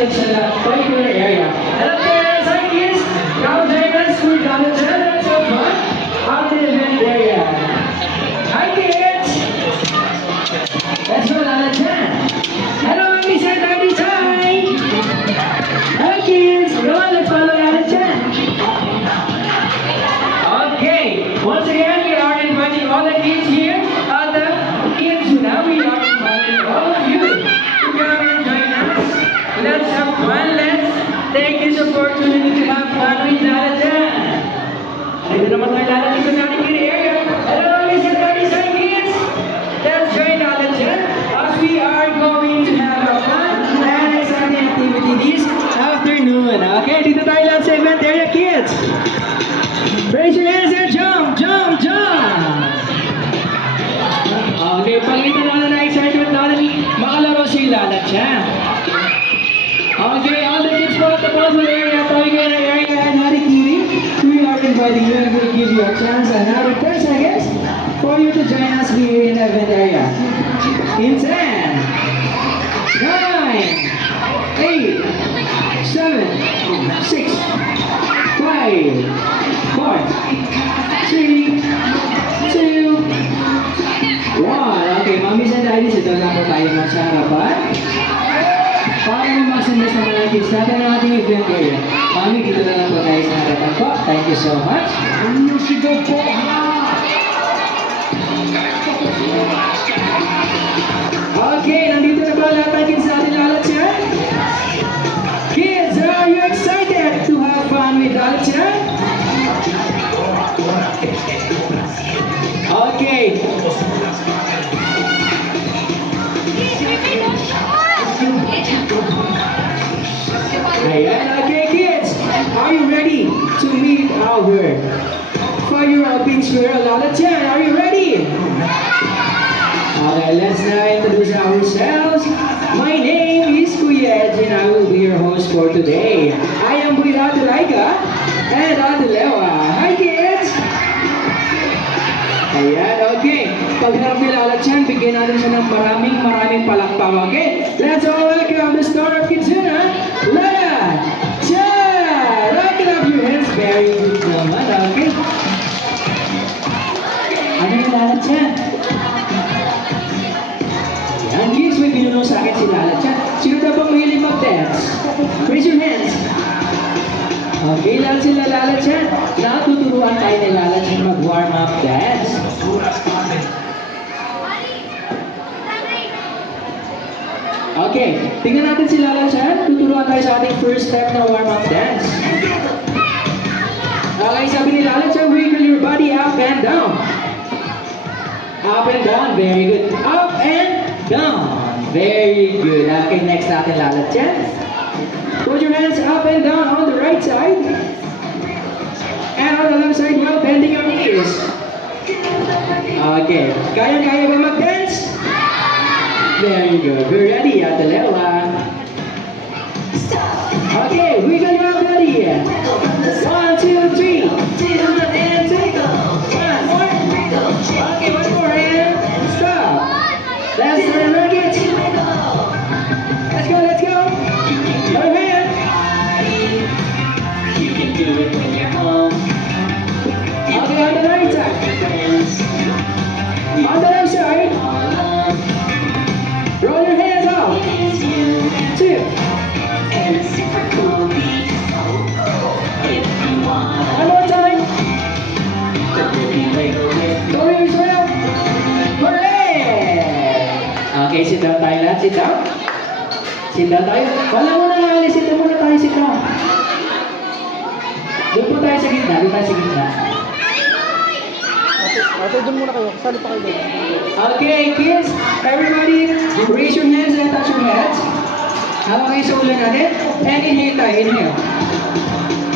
dito sa particular area. Hello parents, hi kids! Now join us for Dollar Jan. Let's have fun out in the event area. Hi kids! Let's go Dollar Jan. Hello Miss and Daddy, hi! Hi kids! Come on, let's follow Dollar Jan. Okay, once again we are inviting all the kids here. The kids now we are inviting all of you to come and join us. Let's have fun. Let's take this opportunity to have fun with Lala Jan. Dito naman tayo Lala Jan sa nating kid area. Hello, Miss and Daddy's hi kids. Let's join Lala Jan as we are going to have a fun and exciting activity this afternoon. Okay, dito tayo lahat sa event area kids. Raise your hands and jump, jump, jump. Okay, pakita naman na excitement natin makalaro si Lala Jan. Okay, all the kids po at the puzzle area, Toygan area, and Hari Kiwi, we are inviting you and we'll give you a chance another 10 seconds for you to join us here in the event area. In 10, 9, 8, 7, 6, 5, 4, 3, 2, 1. Okay, mommies and daddies, ito lang po tayo sa harapan. Para mag-maximize naman ang kids natin ang ating event area. Mami, dito na lang po tayo sa harapan po. Thank you so much. Sigaw po! Okay, nandito na ba lahat ng kids natin Lala Jan? Kids, are you excited to have fun with Lala Jan? Okay. Ayan, okay kids, are you ready to meet our 5-year-old pink squirrel Lala Jan? Are you ready? Okay, let's now introduce ourselves. My name is Kuya Ed and I will be your host for today. I am with Ate Laika and Ate Lewa. Hi kids! Ayan, okay. Pagharap ni Lala Jan, bigyan natin siya ng maraming palakpak, okay? Let's all welcome the star of Kitsuna, Lala Jan! Rock it up your hands, very good naman, okay? Ano yung Lala Jan? Ayan, kids, may binulong sa akin si Lala Jan. Sino na bang mahilig mag-dance? Raise your hands. Okay, lahat sila Lala Jan. Natuturuan tayo ni Lala Jan mag-warm up dance. Okay, tingnan natin si Lala Jan. Tuturuan tayo sa ating first step na warm up dance. Okay, sabi ni Lala Jan, wiggle your body up and down. Up and down, very good. Up and down, very good. Okay, next natin Lala Jan. Put your hands up and down on the right side. And on the left side while bending your knees. Okay, kaya ba mag-dance? Very good. We're ready, Ate Lewa. Okay, wiggle your body. 1, 2, 3. And take off. 1 more. Okay, 1 more and stop. Let's turn rocket. Let's go, let's go. Other hand. You can do it when you're home. Okay, on the right side. On the left side. Roll your hands out. 2. And a super cool beat. If you want. One more time. Go yourself. Hooray! Okay, sit down tayo lahat. Sit down. Sit down tayo. Wala muna nga alis. Sit down muna tayo. Sit down. Doon po tayo sa gitna. Doon tayo sa gitna. Ate, doon muna kayo. Sali pa kayo doon. Okay, kids. Everybody, raise your hands and touch your heads. Hawak kayo sa ulo natin. And inhale tayo. Inhale.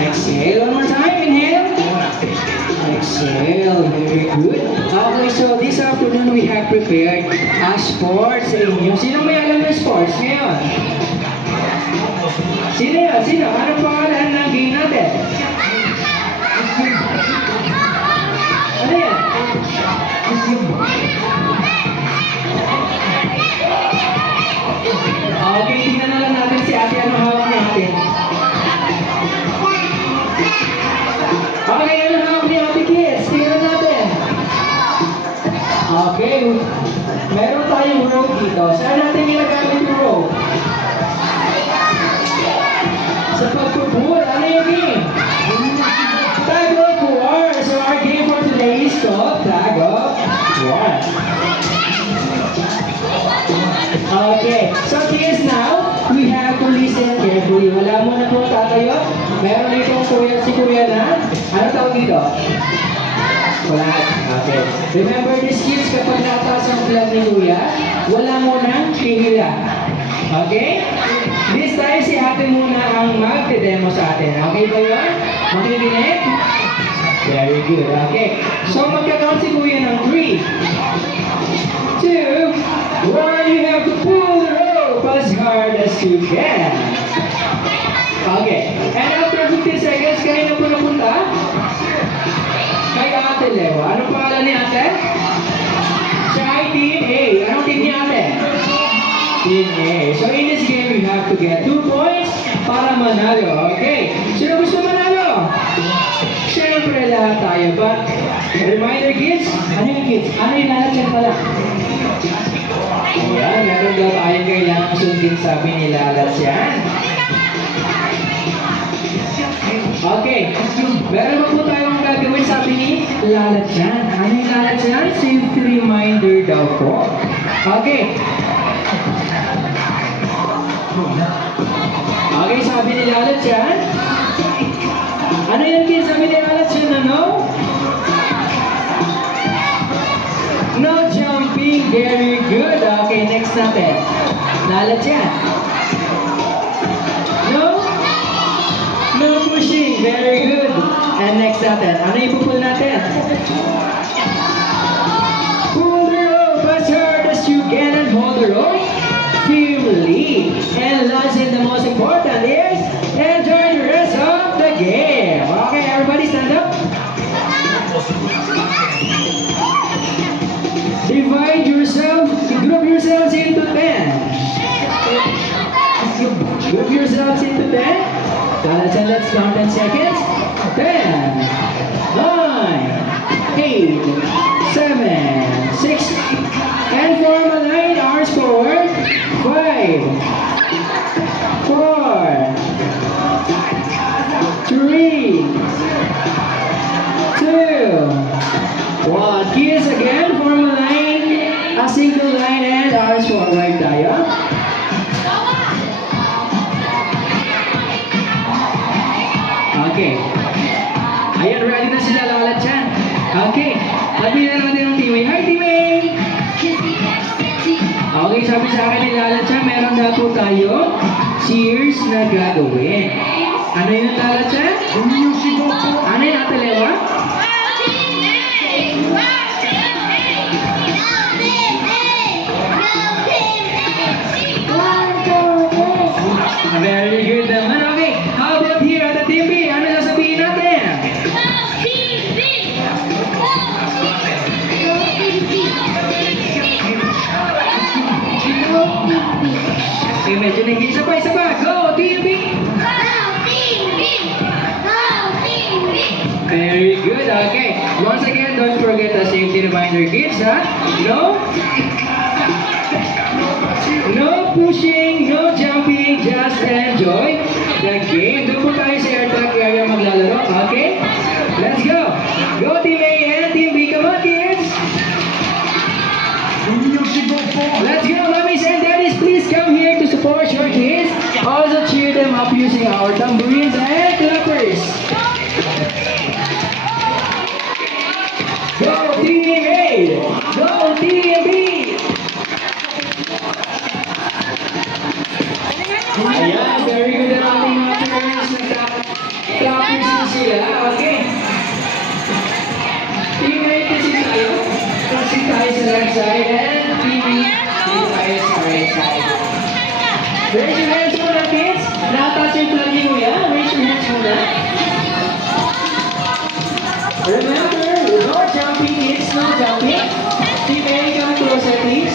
Exhale. One more time. Inhale. Exhale. Very good. Okay, so this afternoon we have prepared a sports sa inyo. Sino may alam na sports ngayon? Sino yun? Sino? Anong pangalan ng game natin? Ano yan? Okay, tingnan na lang natin si ate ano Okay, meron tayong rope dito. Saan natin ginagamit yung rope? Sa pagpupul. Ano yung game? Tag of War. So our game for today is called Tag of War. Okay, so kids now, we have to listen carefully. Wala mo na pong tatayo. Meron dito si kuya na. Ano tawag dito? Flag. Okay. Remember this kids, kapag nakataas ang flag ni kuya, wala mo nang hihila. Okay? This time si ate muna ang mag-demo sa atin. Okay ba yun? Makikinig? Very good. Okay. So magkakount si kuya ng 3, 2, 1. You have to pull the rope as hard as you can. Okay. And after 15 seconds, kanina po napunta? Kay Ate Leo. Anong pangalan ni Ate? Siya ay Team A. Anong team ni Ate? Team A. So in this game, you have to get 2 points para manalo. Okay. Sino gusto manalo? Siyempre lahat tayo. But, reminder kids, ano yung kids? Ano yung lahat yan pala? Ayan, meron daw tayong kailangan sundin sabi ni Lalat yan. Okay, meron pa po tayong gagawin sabi ni Lalat yan. Ano yung Lalat yan? Safety reminder daw po. Okay. Okay, sabi ni Lalat yan. Ano yung kids? Sabi ni Lalat yan, ano? No jumping, very good. Okay, next natin. Lalat yan. No? No pushing, very good. And next natin. Ano yung pupul natin? Pull the rope as hard as you can and hold the rope firmly. And last and the most important is enjoy the rest of the game. Okay, everybody stand up. Divide yourself, group yourselves into 10. Group yourselves into 10. Let's count 10 seconds. 10, 9, 8, 7, 6, and form a line, arms forward. 5, 4, 3, 2, 1. Kids again, form a line, a single line, and arms forward tayo. Okay. Ayan, ready na sila Lalat yan. Okay. Sabi na natin ng teammate. Hi, teammate! Okay, sabi sa akin ni Lalat yan, meron na po tayo cheers na gagawin. Ano yun Lalat yan? Ano yun, Ate Lewa? Very good naman. Okay, how about here at the Team B? Ano sasabihin natin? Okay, medyo naging sabay-sabay. Go, Team B! Very good. Okay, once again, don't forget the safety reminder, kids, ha? No pushing, no jumping, just enjoy the game. Doon po tayo sa air track area maglalaro, okay? Let's go! Go Team A and Team B, come on kids! Let's go, mommies and daddies, please come here to support your kids. Also cheer them up using our tambourines and clappers. Go Team A! Go Team B! Ayan, very good ang ating mga parents. Nagka-clappers na sila. Okay. Team A kasi tayo. Kasi tayo sa left side and Team B tayo sa right side. Raise your hands muna, kids. Nakataas yung flag ni Kuya. Raise your hands muna. Remember, no jumping, kids. No jumping. Team A, come closer, please.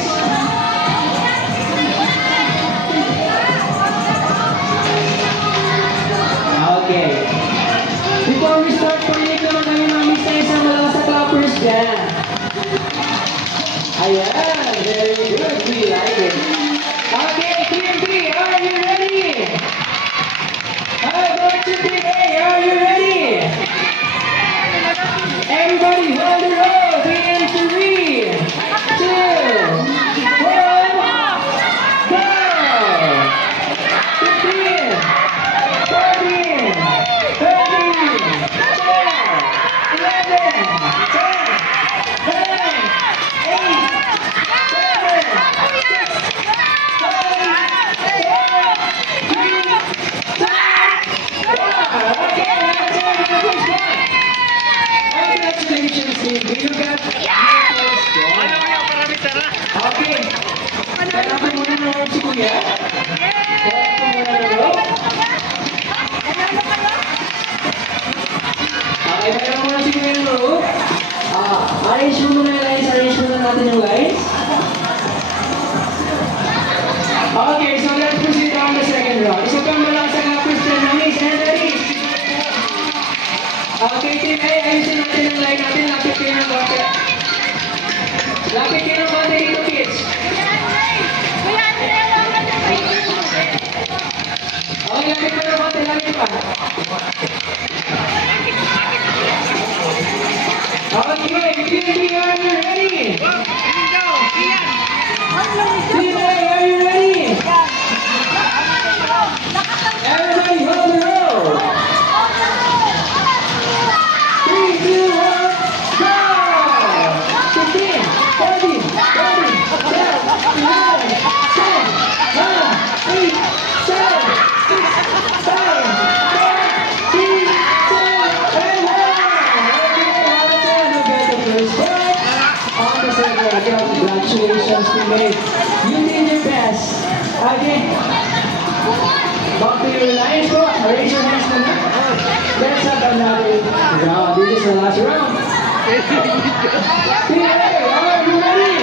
Okay. Before we start, purinig naman kami mga misa isang malakas sa clappers dyan. Ayan. Yeah, very good. We like it. Okay, Team B, are you ready? How about you, Team A? Are you ready? Everybody hold the rope in 3, 2, 1, go! 15, 14, 13, 12, 11, 10, 9, 8, 7, 6, 5, 4, 3, 2, 1. Okay, let's have the first one. Congratulations, team. You got the first one. Okay. Kaya ko muna ng rope si Kuya. Kaya ko muna ng rope. Okay, kaya ko muna si Kuya ng rope. Arrange mo muna yung lines. Arrange muna natin yung lines. Okay, so let's proceed on the second round. Isa pang malakas ang Christian Manis and Aris. Okay, Team A, ayusin natin ang line natin. Lapit kayo ng konti. Lapit kayo ng konti dito, kids. Okay, lapit kayo ng konti. Lapit pa. Okay, Team B, are you ready? Team A, are you ready? Everybody hold the rope. 3, 2, 1, go! 15, 14, 13, 12, 11, 10, 9, 8, 7, 6, 5, 4, 3, 2, and 1. Okay, Alexander, you get the first one. On the second round, congratulations, teammate. You did your best. Okay. Back to your lines po. Raise your hands na. Let's have another round. This is the last round. Team A, are you ready?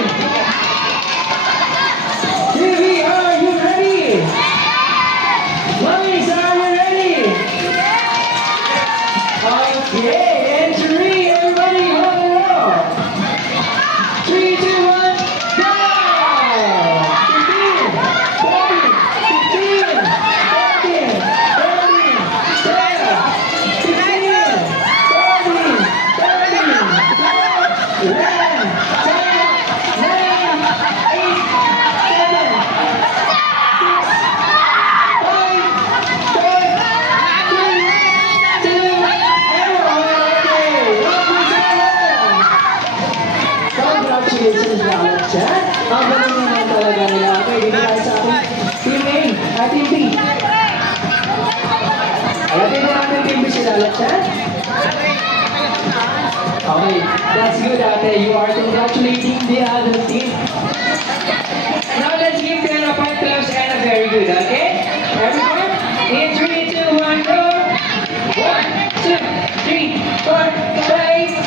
Team B, are you ready? Lines, are you ready? Okay, and 3, everybody hold the rope. 3, 2, 1, go! 15, 14, 15, 14, 13, 12, 15, 14, 13, 12, 11, 10, 9, 8, 7, 6, 5, 4, 3, 2, and 1. Okay, congratulations, Alex. Ang galing naman talaga nila. Okay, dito tayo sa ating Team A, Team B. Alapin mo natin Team B sila, Alex. Okay, that's good, Ate. You are congratulating the other team. Now let's give them a point claps and a very good, okay? Everyone, in 3, 2, 1, go! 1, 2, 3, 4, 5.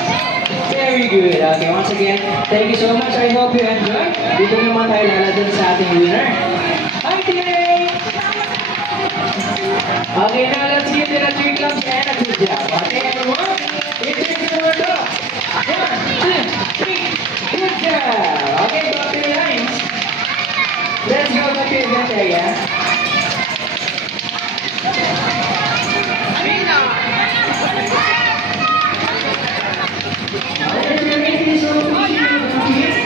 Very good. Okay, once again, thank you so much. I hope you enjoyed. Dito naman tayo laladun sa ating winner. Hi, Team A! Okay, now let's give them a 3 claps and a good job. Okay, everyone? In 3, 2, 1, go! 1, 2, 3. Good job! Okay, back to your lines. Let's go back to your event area. Okay, if you're ready, so please,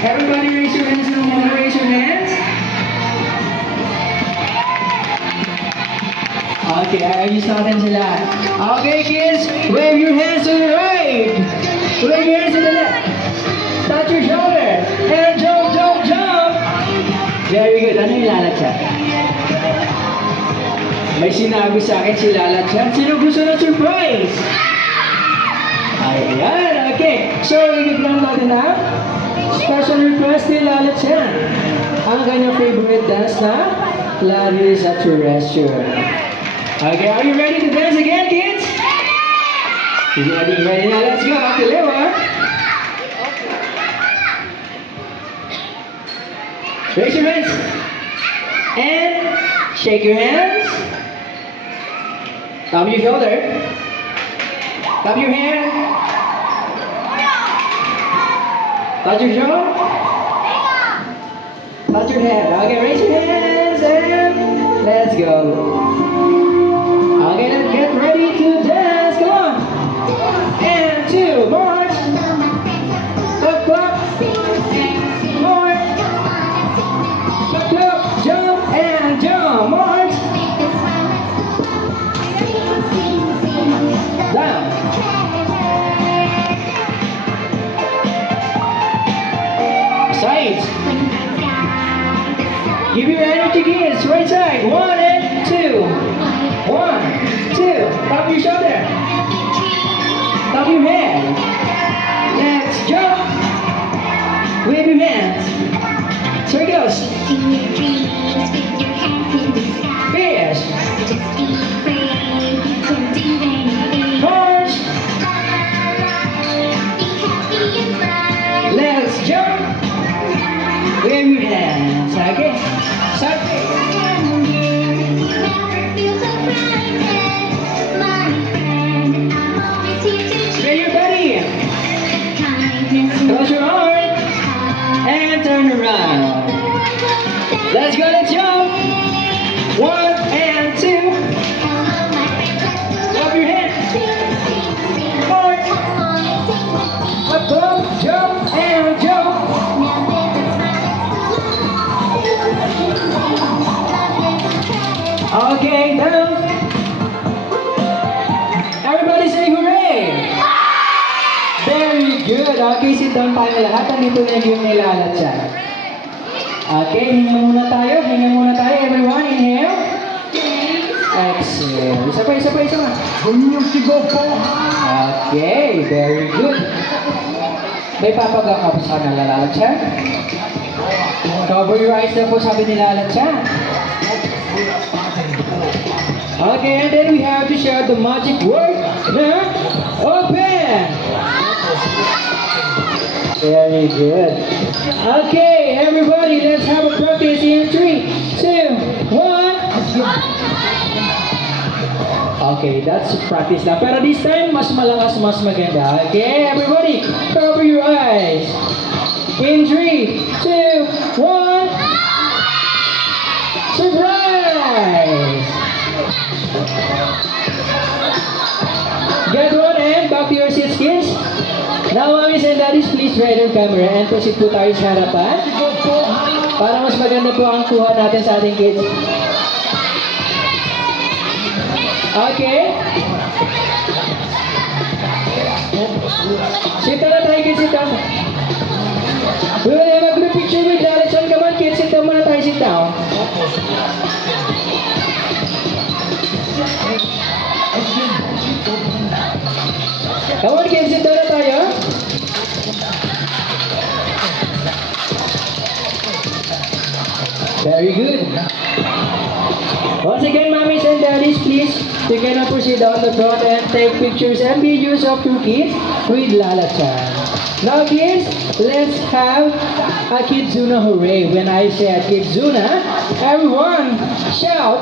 everybody raise your hands and wanna raise your hands. Okay, ayos natin sila. Okay, kids, wave your hands to the right. Wave your hands to the left. Touch your shoulder. And jump, jump, jump. Very good. Ano yung lalatsa? May sinabi sa akin si lalatsa. Sino gusto ng surprise? Ayan, okay. So, ibigyan natin na special request ni lalatsa. Ang kanyang favorite dance na Larry's at your restaurant. Okay, are you ready to dance again, kids? Ready now, let's go. Ate Lewa. Raise your hands. And shake your hands. Tap your shoulder. Tap your hand. Touch your jaw. Touch your head. Okay, raise your hands and let's go. Okay, let's get ready to dance. Come on. And 2, march. Clap, clap. More. Clap, clap. Jump and jump. March. Down. Sides. Give your energy kids. Right side. 1 and 2. 1, 2. Tap your shoulder. Tap your head. Let's jump. Wave your hands. Here it goes. Fish. March. Let's jump. Wave your hands. Okay. Start. Get your body. Close your heart. And turn around. Let's go, let's jump. 1 and 2. Clap your hands. March. Up, up, jump and jump. Okay, down. Everybody say hooray! Very good. Okay, sit down tayo lahat. Nandito na yung nilalat siya. Okay, hinga muna tayo. Hinga muna tayo. Everyone, inhale. Exhale. Isa pa, isa pa, isa pa. Okay, very good. May papagaw ka po sa nalalat siya. Cover your eyes na po, sabi nilalat siya. Okay, and then we have to shout the magic word na open. Very good. Okay, everybody, let's have a practice in 3, 2, 1. Okay, that's practice na. Pero this time, mas malakas, mas maganda. Okay, everybody, cover your eyes. In 3, 2, 1. Surprise! Get one and back to your seats, kids. Now, mommies and daddies, please try your camera and proceed po tayo sa harapan para mas maganda po ang kuha natin sa ating kids. Okay? Sit down na tayo, kids. Sit down. We will have a group picture with Lalachan. Come on, kids. Sit down muna tayo. Sit down. Come on, kids. Sit down na tayo. Very good. Once again, mommies and daddies, please, you can proceed down the front and take pictures and videos of your kids with Lalachan. Now, kids, let's have a Kidzuna hooray. When I say a Kidzuna, everyone shout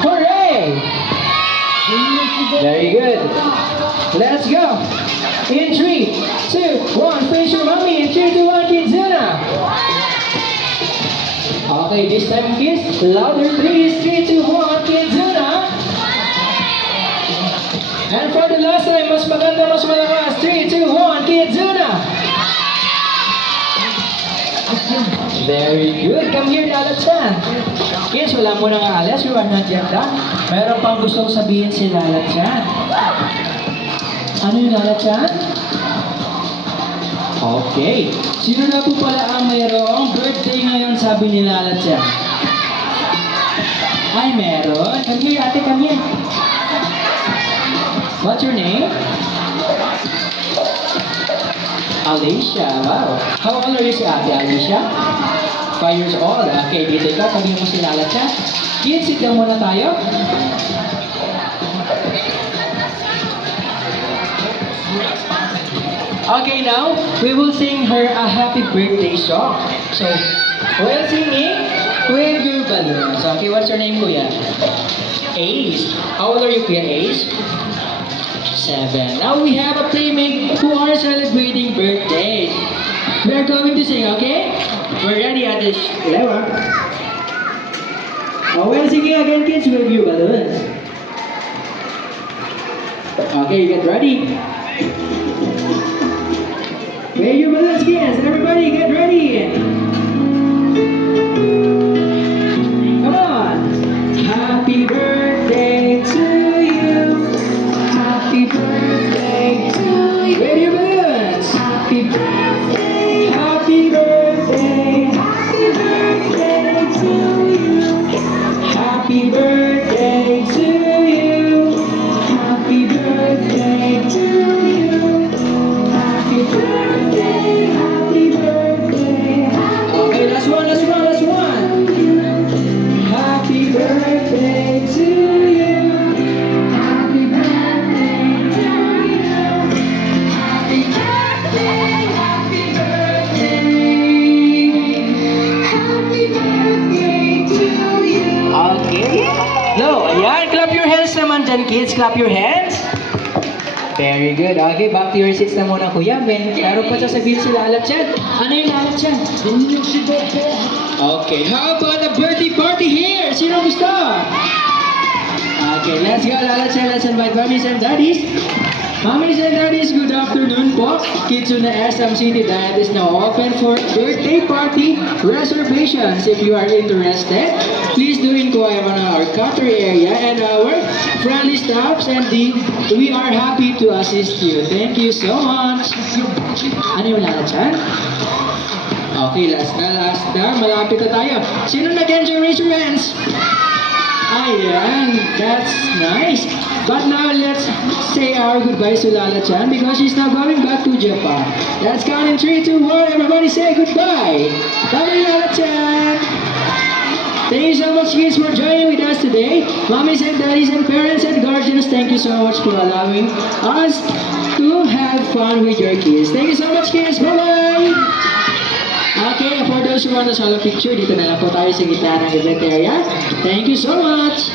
hooray! Very good. Let's go. In 3, 2, 1, face your mommy. In 3, 2, 1, Kidzuna. Okay, this time, kids, louder please. 3, 2, 1, Kidzuna. And for the last time, mas maganda, mas malakas. 3, 2, 1, Kidzuna. Very good. Come here, Lalachan. Kids, wala mo nang aalas. You are not yet done. Meron pang gustong sabihin si Lalachan. Ano yung Lalachan? Okay. Sino na po pala ang mayroong birthday ngayon, sabi ni Lalachan? Ay, meron. Come here, ate, come here. What's your name? Alicia. Wow. How old are you, si ate Alicia? 5 years old. Okay, dito ka. Tabi mo si Lalachan. Kids, sit down muna tayo. Okay, now we will sing her a happy birthday song. So, while singing, wave your balloons. Okay, what's your name, Kuya? Ace. How old are you, Kuya Ace? 7. Now we have a playmate who are celebrating birthdays. We are going to sing, okay? We're ready at this level. While singing again, kids, wave your balloons. Okay, get ready. Wave your balloons, kids. Everybody, get ready. Come on. Happy birthday to you. Happy birthday to you. Wave your balloons. Happy birthday. Happy birthday. Happy birthday to you. Happy birthday to you. Happy birthday to you. Happy birthday. Happy birthday. Okay, last one, last one, last one. Happy birthday to you. Happy birthday to you. Happy birthday, happy birthday. Happy birthday to you. Okay. No, ayan. Clap your hands naman dyan, kids. Clap your hands. Very good. Okay, back to your seats na muna, Kuya Ben. Meron pa sasabihin si Lalat yan. Ano yung Lalat yan? Okay, how about a birthday party here? Sino gusto? Okay, let's go, Lalat yan. Let's invite mommies and daddies. Mommies and daddies, good afternoon po. Kitsuna SM City Diet is now open for birthday party reservations. If you are interested, please do inquire on our counter area and our friendly staffs, and we are happy to assist you. Thank you so much. Ano yung Lalat yan? Okay, last na. Malapit na tayo. Sino nag-enjoy? Raise your hands. Ayan, that's nice. But now let's say our goodbyes to Lala Chan because she's now going back to Japan. Let's count in 3, 2, 1. Everybody say goodbye. Bye, Lala Chan. Thank you so much, kids, for joining with us today. Mommies and daddies and parents and guardians, thank you so much for allowing us to have fun with your kids. Thank you so much, kids. Bye-bye. Okay, for those who want to solo picture, dito na lang po tayo sa gitna ng event area. Thank you so much!